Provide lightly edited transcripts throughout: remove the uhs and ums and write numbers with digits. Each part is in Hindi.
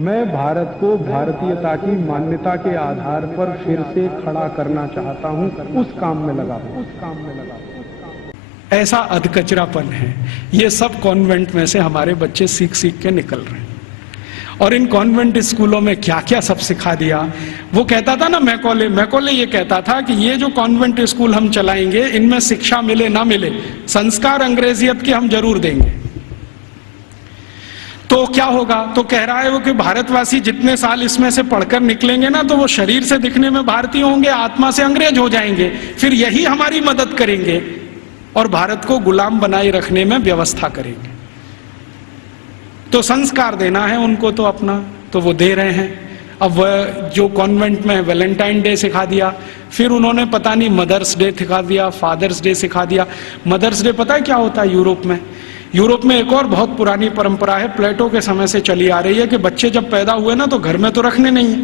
मैं भारत को भारतीयता की मान्यता के आधार पर फिर से खड़ा करना चाहता हूं, उस काम में लगा हूं। ऐसा अधकचरापन है। ये सब कॉन्वेंट में से हमारे बच्चे सीख सीख के निकल रहे हैं। और इन कॉन्वेंट स्कूलों में क्या क्या सब सिखा दिया। वो कहता था ना, मैकॉले ये कहता था कि ये जो कॉन्वेंट स्कूल हम चलाएंगे, इनमें शिक्षा मिले ना मिले, संस्कार अंग्रेजियत के हम जरूर देंगे। तो क्या होगा? तो कह रहा है वो कि भारतवासी जितने साल इसमें से पढ़कर निकलेंगे ना, तो वो शरीर से दिखने में भारतीय होंगे, आत्मा से अंग्रेज हो जाएंगे। फिर यही हमारी मदद करेंगे और भारत को गुलाम बनाए रखने में व्यवस्था करेंगे। तो संस्कार देना है उनको तो अपना, तो वो दे रहे हैं। अब वह जो कॉन्वेंट में वैलेंटाइन डे सिखा दिया, फिर उन्होंने पता नहीं मदर्स डे सिखा दिया, फादर्स डे सिखा दिया। मदर्स डे पता है क्या होता है यूरोप में? यूरोप में एक और बहुत पुरानी परंपरा है, प्लेटो के समय से चली आ रही है, कि बच्चे जब पैदा हुए ना तो घर में तो रखने नहीं है,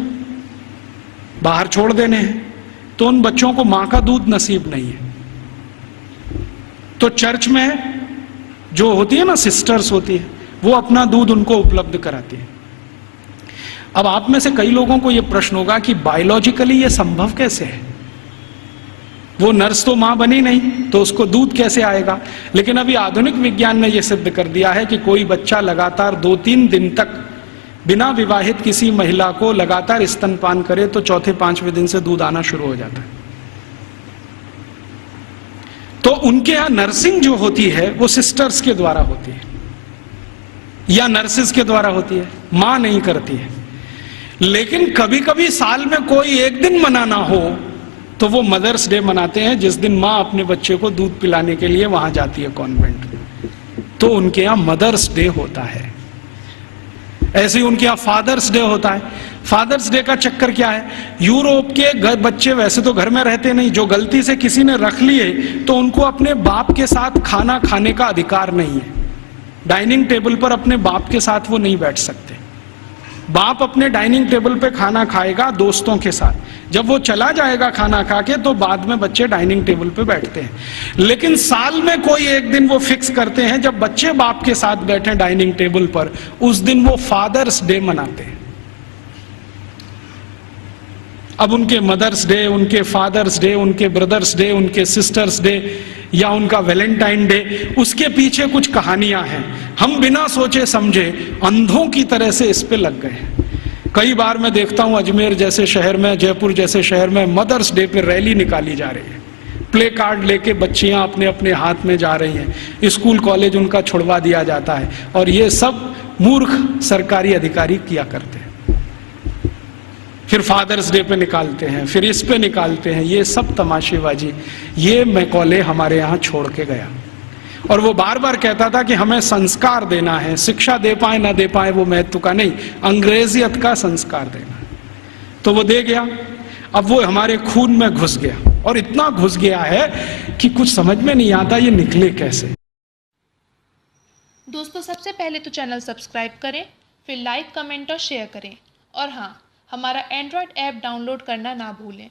बाहर छोड़ देने हैं। तो उन बच्चों को मां का दूध नसीब नहीं है। तो चर्च में जो होती है ना, सिस्टर्स होती है, वो अपना दूध उनको उपलब्ध कराती है। अब आप में से कई लोगों को यह प्रश्न होगा कि बायोलॉजिकली ये संभव कैसे है? वो नर्स तो मां बनी नहीं, तो उसको दूध कैसे आएगा? लेकिन अभी आधुनिक विज्ञान ने यह सिद्ध कर दिया है कि कोई बच्चा लगातार 2-3 दिन तक बिना विवाहित किसी महिला को लगातार स्तनपान करे तो चौथे 5वें दिन से दूध आना शुरू हो जाता है। तो उनके यहां नर्सिंग जो होती है वो सिस्टर्स के द्वारा होती है या नर्सिस के द्वारा होती है, मां नहीं करती है। लेकिन कभी कभी साल में कोई एक दिन मनाना हो तो वो मदर्स डे मनाते हैं, जिस दिन मां अपने बच्चे को दूध पिलाने के लिए वहां जाती है कॉन्वेंट में, तो उनके यहां मदर्स डे होता है। ऐसे ही उनके यहां फादर्स डे होता है। फादर्स डे का चक्कर क्या है? यूरोप के बच्चे वैसे तो घर में रहते नहीं, जो गलती से किसी ने रख लिए तो उनको अपने बाप के साथ खाना खाने का अधिकार नहीं है। डाइनिंग टेबल पर अपने बाप के साथ वो नहीं बैठ सकते। बाप अपने डाइनिंग टेबल पे खाना खाएगा दोस्तों के साथ, जब वो चला जाएगा खाना खा के तो बाद में बच्चे डाइनिंग टेबल पे बैठते हैं। लेकिन साल में कोई एक दिन वो फिक्स करते हैं जब बच्चे बाप के साथ बैठे डाइनिंग टेबल पर, उस दिन वो फादर्स डे मनाते हैं। अब उनके मदर्स डे, उनके फादर्स डे, उनके ब्रदर्स डे, उनके सिस्टर्स डे या उनका वैलेंटाइन डे, उसके पीछे कुछ कहानियां हैं। हम बिना सोचे समझे अंधों की तरह से इस पे लग गए हैं। कई बार मैं देखता हूं अजमेर जैसे शहर में, जयपुर जैसे शहर में मदर्स डे पे रैली निकाली जा रही है, प्ले कार्ड लेके बच्चियां अपने अपने हाथ में जा रही हैं, स्कूल कॉलेज उनका छुड़वा दिया जाता है, और ये सब मूर्ख सरकारी अधिकारी किया करते हैं। फिर फादर्स डे पे निकालते हैं, फिर इस पे निकालते हैं, ये सब तमाशेबाजी। ये मैकॉले हमारे यहाँ छोड़ के गया, और वो बार बार कहता था कि हमें संस्कार देना है, शिक्षा दे पाए ना दे पाए वो महत्व का नहीं, अंग्रेजियत का संस्कार देना है। तो वो दे गया। अब वो हमारे खून में घुस गया, और इतना घुस गया है कि कुछ समझ में नहीं आता ये निकले कैसे। दोस्तों, सबसे पहले तो चैनल सब्सक्राइब करें, फिर लाइक, कमेंट और शेयर करें, और हाँ, हमारा एंड्रॉयड ऐप डाउनलोड करना ना भूलें।